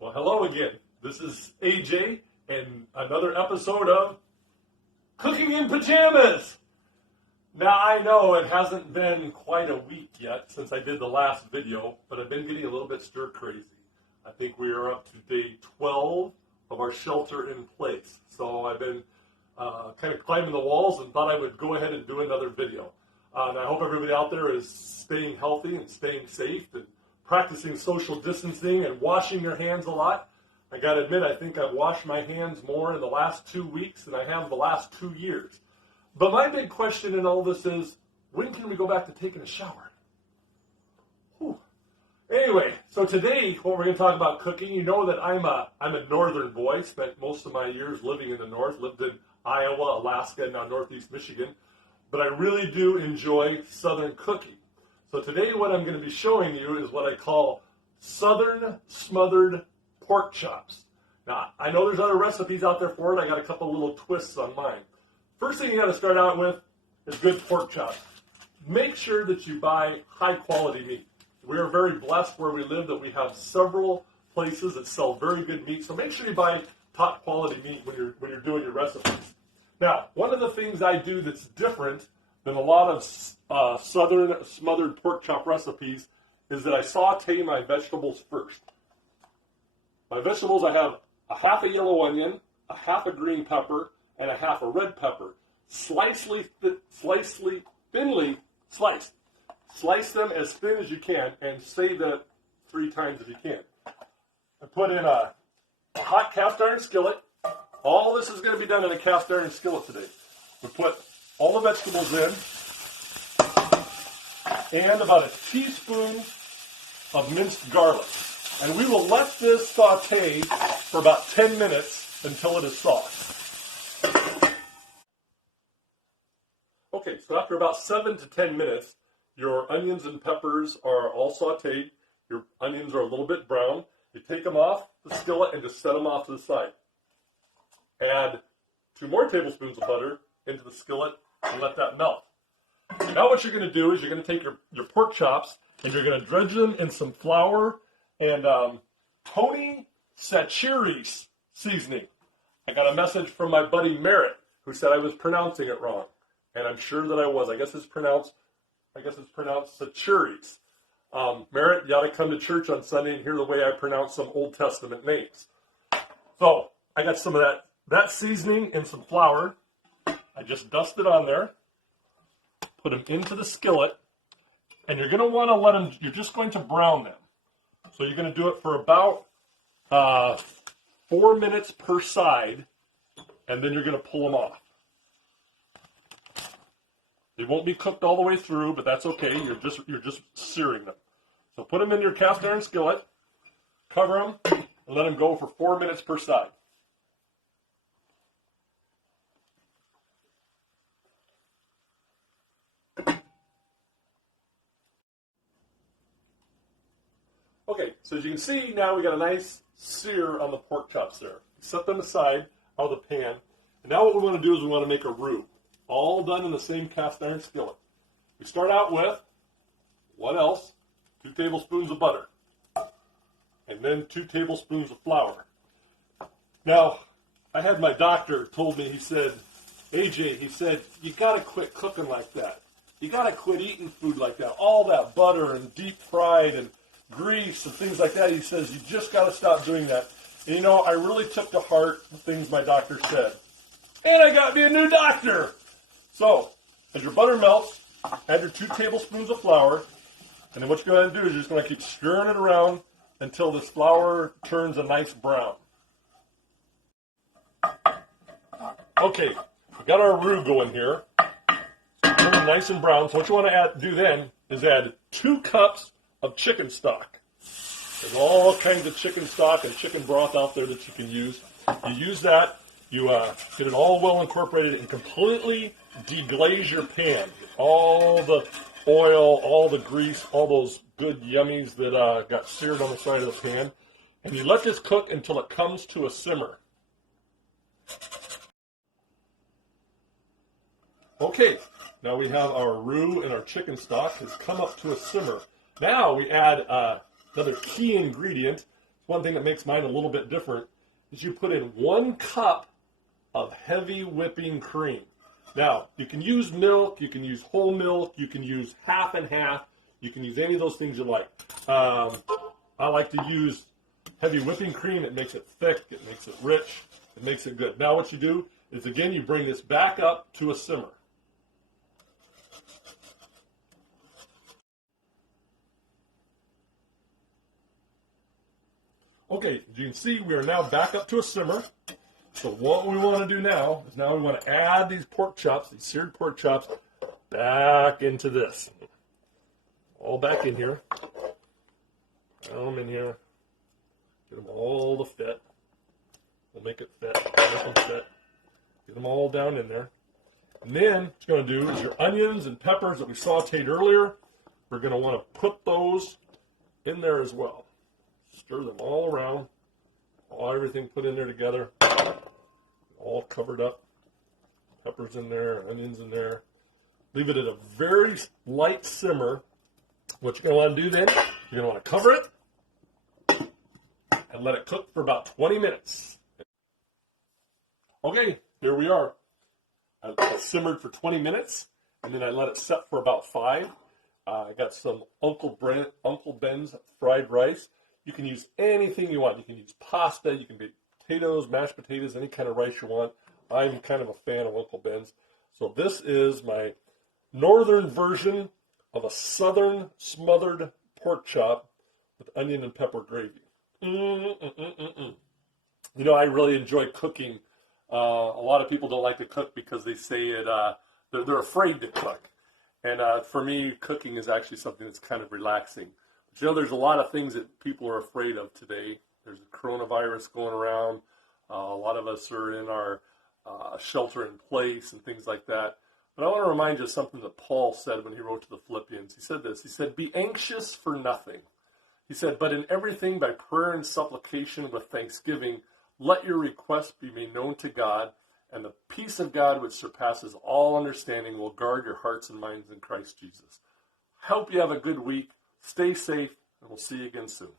Well, hello again. This is AJ and another episode of Cooking in Pajamas. Now, I know it hasn't been quite a week yet since I did the last video, but I've been getting a little bit stir crazy. I think we are up to day 12 of our shelter in place. So I've been kind of climbing the walls and thought I would go ahead and do another video. And I hope everybody out there is staying healthy and staying safe and practicing social distancing and washing your hands a lot. I got to admit, I think I've washed my hands more in the last 2 weeks than I have the last 2 years. But my big question in all this is, when can we go back to taking a shower? Whew. Anyway, so today, what we're going to talk about cooking, you know that I'm a northern boy, spent most of my years living in the north, lived in Iowa, Alaska, and now northeast Michigan. But I really do enjoy southern cooking. So today what I'm going to be showing you is what I call southern smothered pork chops. Now, I know there's other recipes out there for it. I got a couple little twists on mine. First thing you got to start out with is good pork chops. Make sure that you buy high quality meat. We are very blessed where we live that we have several places that sell very good meat. So make sure you buy top quality meat when you're doing your recipes. Now, one of the things I do that's different than a lot of southern smothered pork chop recipes is that I saute my vegetables first. My vegetables, I have a half a yellow onion, a half a green pepper, and a half a red pepper. Thinly sliced. Slice them as thin as you can and save that 3 times if you can. I put in a hot cast iron skillet. All this is going to be done in a cast iron skillet today. We put all the vegetables in and about a teaspoon of minced garlic. And we will let this saute for about 10 minutes until it is soft. Okay, so after about 7 to 10 minutes, your onions and peppers are all sauteed. Your onions are a little bit brown. You take them off the skillet and just set them off to the side. Add 2 more tablespoons of butter into the skillet and let that melt. Now what you're going to do is you're going to take your pork chops and you're going to dredge them in some flour and Tony Chachere's seasoning. I got a message from my buddy Merritt who said I was pronouncing it wrong, and I'm sure that I was. I guess it's pronounced Chachere's. Merritt, you ought to come to church on Sunday and hear the way I pronounce some Old Testament names. So I got some of that seasoning and some flour. I just dust it on there, put them into the skillet, and you're going to want to let them, you're just going to brown them. So you're going to do it for about 4 minutes per side, and then you're going to pull them off. They won't be cooked all the way through, but that's okay. You're just searing them. So put them in your cast iron skillet, cover them, and let them go for 4 minutes per side. Okay, so as you can see, now we got a nice sear on the pork chops there. Set them aside out of the pan. And now what we want to do is we want to make a roux. All done in the same cast iron skillet. We start out with, what else? 2 tablespoons of butter. And then 2 tablespoons of flour. Now, I had my doctor told me, he said, AJ, he said, you got to quit cooking like that. You got to quit eating food like that. All that butter and deep fried and grease and things like that. He says, you just got to stop doing that. And you know, I really took to heart the things my doctor said. And I got me a new doctor. So, as your butter melts, add your 2 tablespoons of flour. And then what you're going to do is you're just going to keep stirring it around until this flour turns a nice brown. Okay, we got our roux going here. Turn it nice and brown. So what you want to do then is add 2 cups of chicken stock. There's all kinds of chicken stock and chicken broth out there that you can use. You use that, you get it all well incorporated and completely deglaze your pan. All the oil, all the grease, all those good yummies that got seared on the side of the pan. And you let this cook until it comes to a simmer. Okay, now we have our roux and our chicken stock has come up to a simmer. Now we add another key ingredient one thing that makes mine a little bit different is you put in 1 cup of heavy whipping cream. Now, you can use milk, you can use whole milk, you can use half and half, you can use any of those things you like. I like to use heavy whipping cream. It makes it thick, it makes it rich, it makes it good. Now what you do is, again, you bring this back up to a simmer. Okay, as you can see, we are now back up to a simmer. So what we want to do now is we want to add these pork chops, these seared pork chops, back into this. All back in here. Throw them in here. Get them all to fit. We'll make it fit. Make them fit. Get them all down in there. And then what you're going to do is your onions and peppers that we sauteed earlier, we're going to want to put those in there as well. Stir them all around. Everything put in there together. All covered up. Peppers in there, onions in there. Leave it at a very light simmer. What you're going to want to do then, you're going to want to cover it and let it cook for about 20 minutes. Okay, here we are. I simmered for 20 minutes, and then I let it set for about 5. I got some Uncle Ben's fried rice. You can use anything you want. You can use pasta, you can make potatoes, mashed potatoes, any kind of rice you want. I'm kind of a fan of Uncle Ben's. So this is my northern version of a southern smothered pork chop with onion and pepper gravy. You know, I really enjoy cooking. A lot of people don't like to cook because they say they're afraid to cook. And for me, cooking is actually something that's kind of relaxing. But, you know, there's a lot of things that people are afraid of today. There's a coronavirus going around. A lot of us are in our shelter in place and things like that. But I want to remind you of something that Paul said when he wrote to the Philippians. He said this. He said, "Be anxious for nothing." He said, "But in everything by prayer and supplication with thanksgiving, let your requests be made known to God, and the peace of God which surpasses all understanding will guard your hearts and minds in Christ Jesus." Hope you have a good week. Stay safe, and we'll see you again soon.